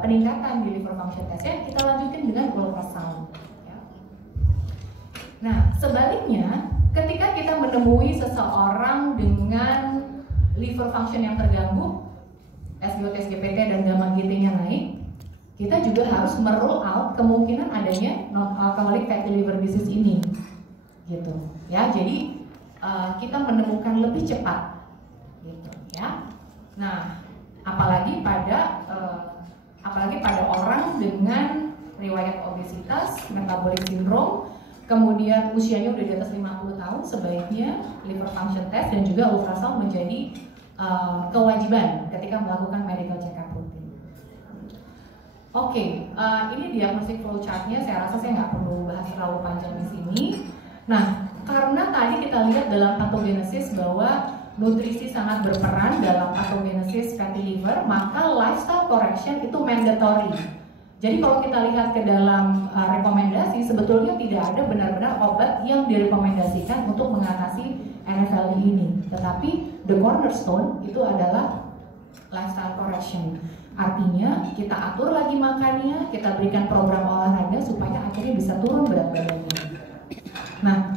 peningkatan di liver function testnya, kita lanjutin dengan ultrasound. Ya. Nah, sebaliknya, ketika kita menemui seseorang dengan liver function yang terganggu, SGOT, SGPT, dan gamma GT-nya naik, kita juga harus merule out kemungkinan adanya non-alcoholic fatty liver disease ini, gitu. Ya, jadi kita menemukan lebih cepat, gitu. Ya. Nah, apalagi pada orang dengan riwayat obesitas, metabolic syndrome, kemudian usianya udah di atas 50 tahun, sebaiknya liver function test dan juga ultrasound menjadi kewajiban ketika melakukan medical check-up rutin. Oke, ini diagnostic flow chart-nya, saya rasa saya nggak perlu bahas terlalu panjang di sini. Nah, karena tadi kita lihat dalam pathogenesis bahwa nutrisi sangat berperan dalam pathogenesis fatty liver, maka lifestyle correction itu mandatory. Jadi kalau kita lihat ke dalam rekomendasi, sebetulnya tidak ada benar-benar obat yang direkomendasikan untuk mengatasi NFLD ini. Tetapi the cornerstone itu adalah lifestyle correction. Artinya kita atur lagi makannya, kita berikan program olahraga supaya akhirnya bisa turun berat badannya. Nah,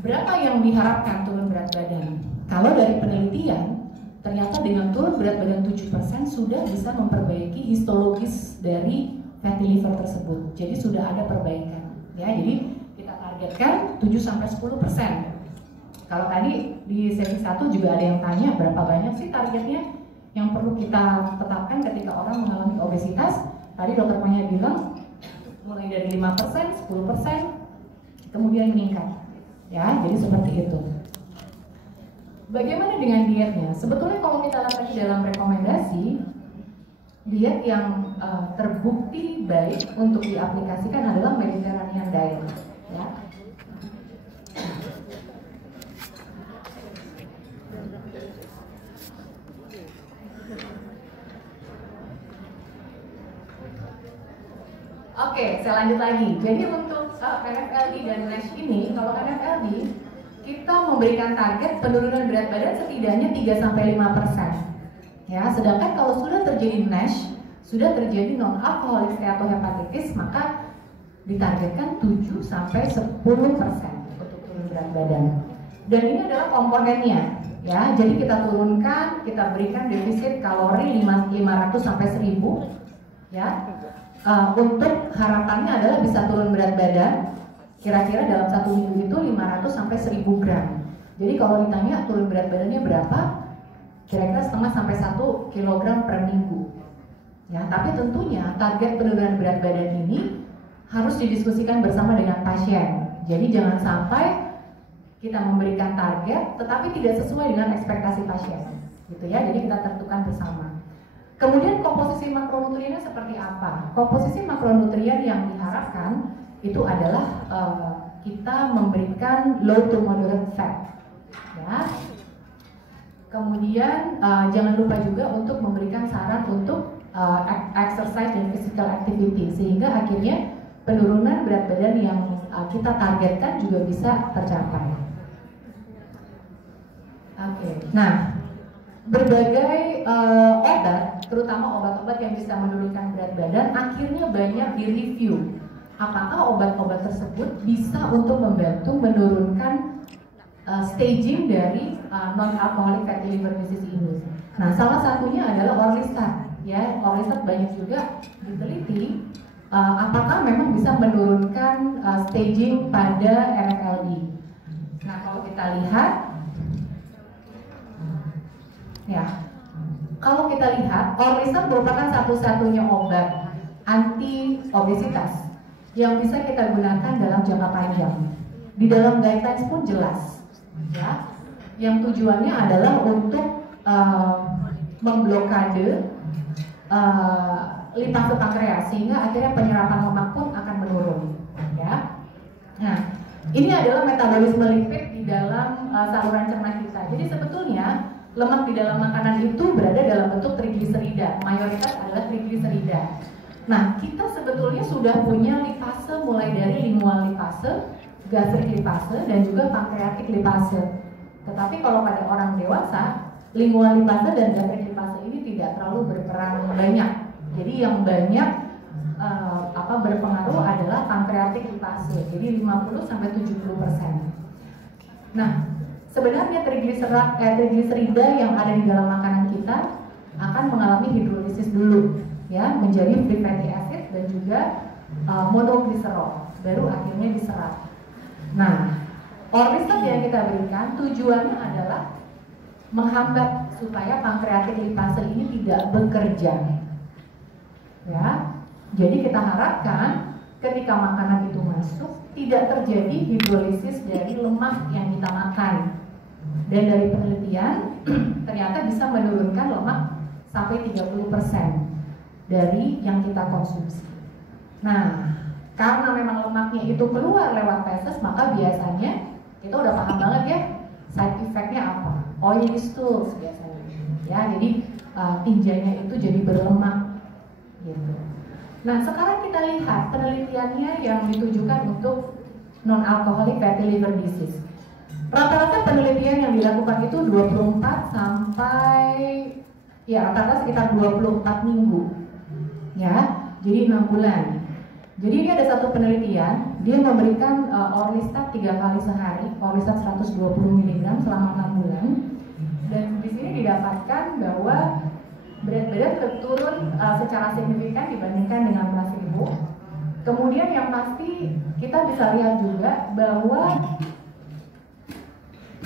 berapa yang diharapkan turun berat badan? Kalau dari penelitian, ternyata dengan turun berat badan 7% sudah bisa memperbaiki histologis dari fatty liver tersebut. Jadi sudah ada perbaikan. Ya, jadi kita targetkan 7-10%. Kalau tadi di sesi 1 juga ada yang tanya berapa banyak sih targetnya yang perlu kita tetapkan ketika orang mengalami obesitas. Tadi dokter Maya bilang mulai dari 5%, 10%, kemudian meningkat. Ya, jadi seperti itu. Bagaimana dengan dietnya? Sebetulnya kalau kita lihat tadi dalam rekomendasi, diet yang terbukti baik untuk diaplikasikan adalah Mediterranean diet. Ya. Oke, saya lanjut lagi. Jadi untuk NFLD dan NASH ini, kalau NFLD kita memberikan target penurunan berat badan setidaknya 3-5%. Ya, sedangkan kalau sudah terjadi NASH, sudah terjadi non-alcoholic steatohepatitis, maka ditargetkan 7-10% untuk turun berat badan. Dan ini adalah komponennya. Ya, jadi kita turunkan, kita berikan defisit kalori 500-1000. Ya, untuk harapannya adalah bisa turun berat badan kira-kira dalam 1 minggu itu 500-1000 gram. Jadi kalau ditanya turun berat badannya berapa, kira-kira setengah sampai 1 kilogram per minggu. Ya, tapi tentunya target penurunan berat badan ini harus didiskusikan bersama dengan pasien. Jadi jangan sampai kita memberikan target tetapi tidak sesuai dengan ekspektasi pasien, gitu ya. Jadi kita tentukan bersama. Kemudian komposisi makronutriennya seperti apa? Komposisi makronutrien yang diharapkan itu adalah kita memberikan low to moderate fat. Ya. Kemudian jangan lupa juga untuk memberikan saran untuk exercise dan physical activity sehingga akhirnya penurunan berat badan yang kita targetkan juga bisa tercapai. Oke. Nah, berbagai obat, terutama obat-obat yang bisa menurunkan berat badan, akhirnya banyak direview. Apakah obat-obat tersebut bisa untuk membantu menurunkan staging dari non-alcoholic fatty liver disease ini? Nah, salah satunya adalah orlistat. Ya, orlistat banyak juga diteliti apakah memang bisa menurunkan staging pada NFLD. Nah, kalau kita lihat, ya, kalau kita lihat, orlistat merupakan satu-satunya obat anti obesitas yang bisa kita gunakan dalam jangka panjang. Di dalam guidelines pun jelas, ya, yang tujuannya adalah untuk memblokade lipase pankreas sehingga akhirnya penyerapan lemak pun akan menurun. Ya, nah ini adalah metabolisme lipid di dalam saluran cerna kita. Jadi sebetulnya lemak di dalam makanan itu berada dalam bentuk trigliserida, mayoritas adalah trigliserida. Nah, kita sebetulnya sudah punya lipase mulai dari lingual lipase, gastrik lipase, dan juga pankreatik lipase. Tetapi kalau pada orang dewasa, lingual lipase dan gastrik lipase ini tidak terlalu berperan banyak. Jadi yang banyak berpengaruh adalah pankreatik lipase, jadi 50-70%. Nah, sebenarnya trigliserida yang ada di dalam makanan kita akan mengalami hidrolisis dulu, ya, menjadi free fatty acid dan juga monogliserol, baru akhirnya diserap. Nah, orlistat yang kita berikan tujuannya adalah menghambat supaya pankreatik lipase ini tidak bekerja, ya. Jadi kita harapkan ketika makanan itu masuk tidak terjadi hidrolisis dari lemak yang kita makan. Dan dari penelitian ternyata bisa menurunkan lemak sampai 30% dari yang kita konsumsi. Nah, karena memang lemaknya itu keluar lewat feses, maka biasanya kita udah paham banget ya side effect-nya apa. Oily stools biasanya. Ya, jadi tinjanya itu jadi berlemak gitu. Nah, sekarang kita lihat penelitiannya yang ditujukan untuk non-alcoholic fatty liver disease. Rata-rata penelitian yang dilakukan itu 24 sampai rata-rata sekitar 24 minggu. Ya, jadi 6 bulan. Jadi ini ada satu penelitian, dia memberikan orlistat 3 kali sehari, orlistat 120 mg selama 6 bulan. Dan di sini didapatkan bahwa berat badan turun secara signifikan dibandingkan dengan placebo. Kemudian yang pasti kita bisa lihat juga bahwa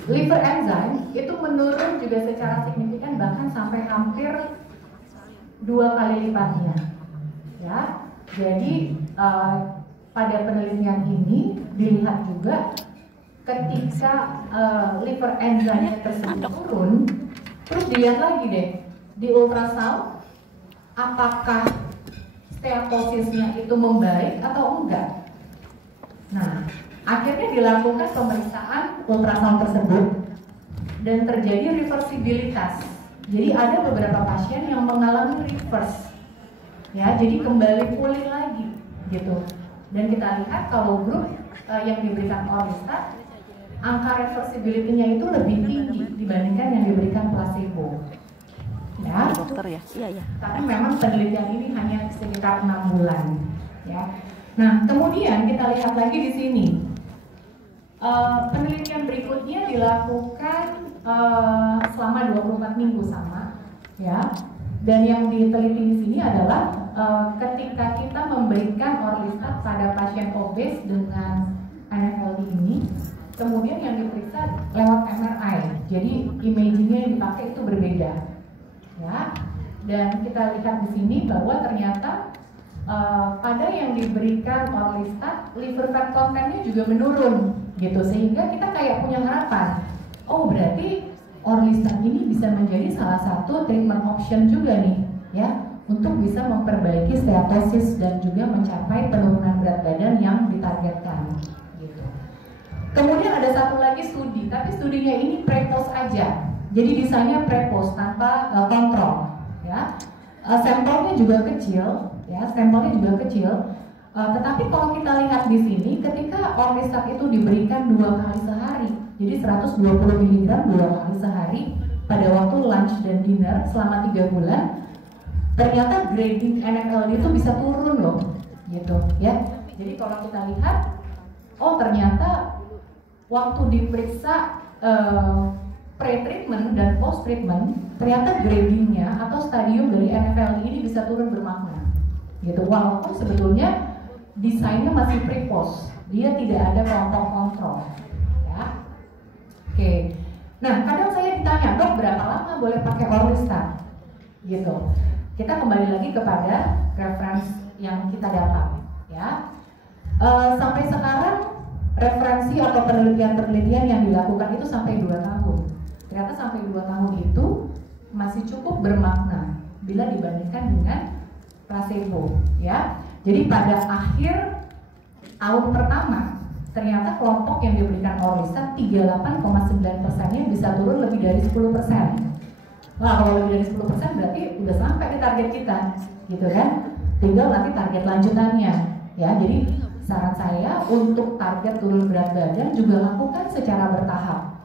liver enzyme itu menurun juga secara signifikan, bahkan sampai hampir 2 kali lipatnya. Ya, jadi pada penelitian ini dilihat juga ketika liver enzyme tersebut turun, terus dilihat lagi deh di ultrasound apakah steatosisnya itu membaik atau enggak. Nah, akhirnya dilakukan pemeriksaan ultrasound tersebut dan terjadi reversibilitas. Jadi ada beberapa pasien yang mengalami reverse, ya, jadi kembali pulih lagi gitu. Dan kita lihat kalau grup yang diberikan orlistat, angka reversibility-nya itu lebih tinggi dibandingkan yang diberikan placebo. Ya, dokter ya. Iya. tapi memang penelitian ini hanya sekitar 6 bulan, ya. Nah, kemudian kita lihat lagi di sini. Penelitian berikutnya dilakukan selama 24 minggu sama, ya. Dan yang diteliti di sini adalah ketika kita memberikan orlistat pada pasien obes dengan NFLD ini, kemudian yang diperiksa lewat MRI. Jadi imagingnya yang dipakai itu berbeda. Ya, dan kita lihat di sini bahwa ternyata pada yang diberikan orlistat, liver fat content-nya juga menurun, gitu, sehingga kita kayak punya harapan. Oh, berarti orlistat ini bisa menjadi salah satu treatment option juga nih, ya, untuk bisa memperbaiki steatosis dan juga mencapai penurunan berat badan yang ditargetkan, gitu. Kemudian ada satu lagi studi, tapi studinya ini pre-post aja. Jadi desainnya pre-post tanpa kontrol, ya. Sampelnya juga kecil, ya, sampelnya juga kecil. Tetapi kalau kita lihat di sini, ketika orlistat itu diberikan 2 kali sehari, jadi 120 mg 2 kali sehari pada waktu lunch dan dinner selama 3 bulan, ternyata grading NFLD itu bisa turun loh, gitu, ya. Jadi kalau kita lihat, oh ternyata waktu diperiksa pre-treatment dan post-treatment, ternyata gradingnya atau stadium dari NFLD ini bisa turun bermakna, gitu. Walaupun sebetulnya desainnya masih pre-post, dia tidak ada kelompok kontrol, ya. Oke. Nah, kadang saya ditanya, dok, berapa lama boleh pakai orlistat, gitu. Kita kembali lagi kepada reference yang kita dapat, ya. Sampai sekarang referensi atau penelitian-penelitian yang dilakukan itu sampai 2 tahun. Ternyata sampai 2 tahun itu masih cukup bermakna bila dibandingkan dengan placebo, ya. Jadi pada akhir tahun pertama ternyata kelompok yang diberikan orlistat 38,9%-nya bisa turun lebih dari 10%. Wah, kalau lebih dari 10% berarti udah sampai di target kita, gitu kan? Tinggal nanti target lanjutannya, ya. Jadi saran saya untuk target turun berat badan juga lakukan secara bertahap.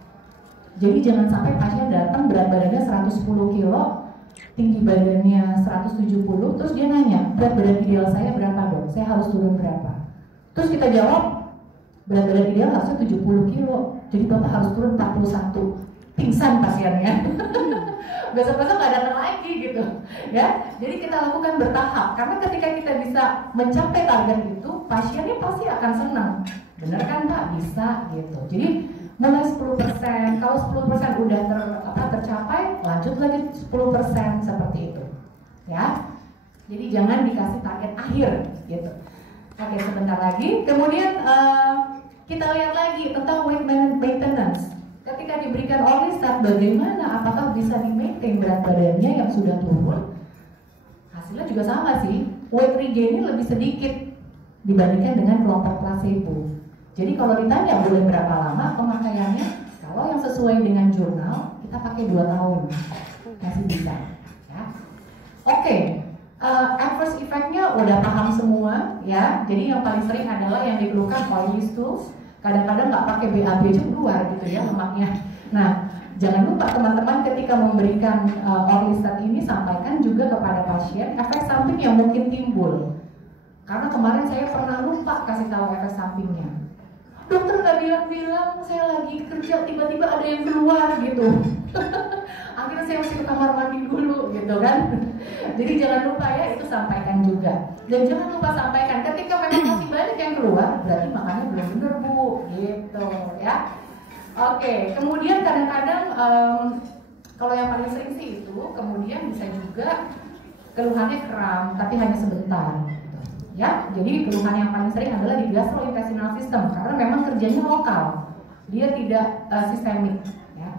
Jadi jangan sampai pasien datang berat badannya 110 kilo, tinggi badannya 170, terus dia nanya, berat badan ideal saya berapa dong? Saya harus turun berapa? Terus kita jawab, berat badan ideal harusnya 70 kilo, jadi Bapak harus turun 41. Pingsan pasiennya. Besok-besok nggak datang lagi gitu ya. Jadi kita lakukan bertahap, karena ketika kita bisa mencapai target itu, pasiennya pasti akan senang. Bener kan Pak? Bisa gitu. Jadi mulai 10%, kalau 10% udah tercapai, lanjut lagi 10% seperti itu ya. Jadi jangan dikasih target akhir gitu. Oke, sebentar lagi. Kemudian kita lihat lagi tentang weight maintenance. Ketika diberikan Orlistat, bagaimana? Apakah bisa di-maintain berat badannya yang sudah turun? Hasilnya juga sama sih. Weight regain-nya lebih sedikit dibandingkan dengan kelompok placebo. Jadi kalau ditanya boleh berapa lama pemakaiannya, kalau yang sesuai dengan jurnal, kita pakai 2 tahun. Masih bisa. Ya. Oke. Adverse effect-nya udah paham semua ya. Jadi yang paling sering adalah yang dikeluhkan oily stools. Kadang-kadang nggak pakai BAB aja keluar gitu ya lemaknya. Nah, jangan lupa teman-teman ketika memberikan Orlistat ini, sampaikan juga kepada pasien efek samping yang mungkin timbul. Karena kemarin saya pernah lupa kasih tahu efek sampingnya. Dokter nggak bilang-bilang, saya lagi kerja tiba-tiba ada yang keluar gitu. Akhirnya saya mesti ke kamar mandi dulu gitu kan. Jadi jangan lupa ya, itu sampaikan juga. Dan jangan lupa sampaikan ketika memang masih banyak yang keluar, berarti makannya belum bener Bu gitu ya. Oke, kemudian kadang-kadang kalau yang paling sering sih itu, kemudian bisa juga keluhannya kram tapi hanya sebentar. Ya, jadi keluhan yang paling sering adalah di gastrointestinal system karena memang kerjanya lokal, dia tidak sistemik. Ya.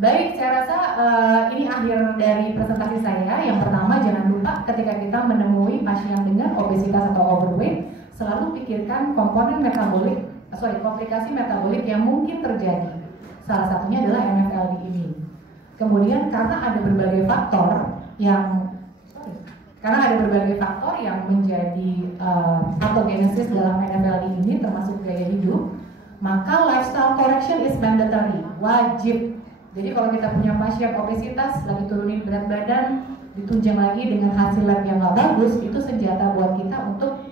Baik, saya rasa ini akhir dari presentasi saya. Yang pertama, jangan lupa ketika kita menemui pasien dengan obesitas atau overweight, selalu pikirkan komponen metabolik, komplikasi metabolik yang mungkin terjadi. Salah satunya adalah NFLD ini. Kemudian karena ada berbagai faktor yang menjadi pathogenesis dalam NFLD ini, termasuk gaya hidup, maka lifestyle correction is mandatory, wajib. Jadi kalau kita punya pasien obesitas, lagi turunin berat badan, ditunjang lagi dengan hasil lab yang nggak bagus, itu senjata buat kita untuk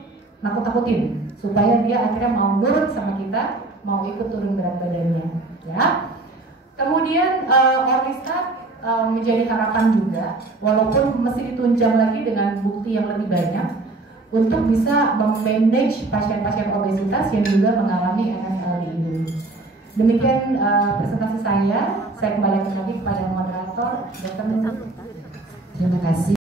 nakut-nakutin, supaya dia akhirnya mau nurut sama kita, mau ikut turun berat badannya. Ya. Kemudian Orlistat menjadi harapan juga, walaupun mesti ditunjang lagi dengan bukti yang lebih banyak untuk bisa memanage pasien-pasien obesitas yang juga mengalami NFLD ini. Demikian presentasi saya kembalikan lagi kepada moderator, Dr. Terima kasih.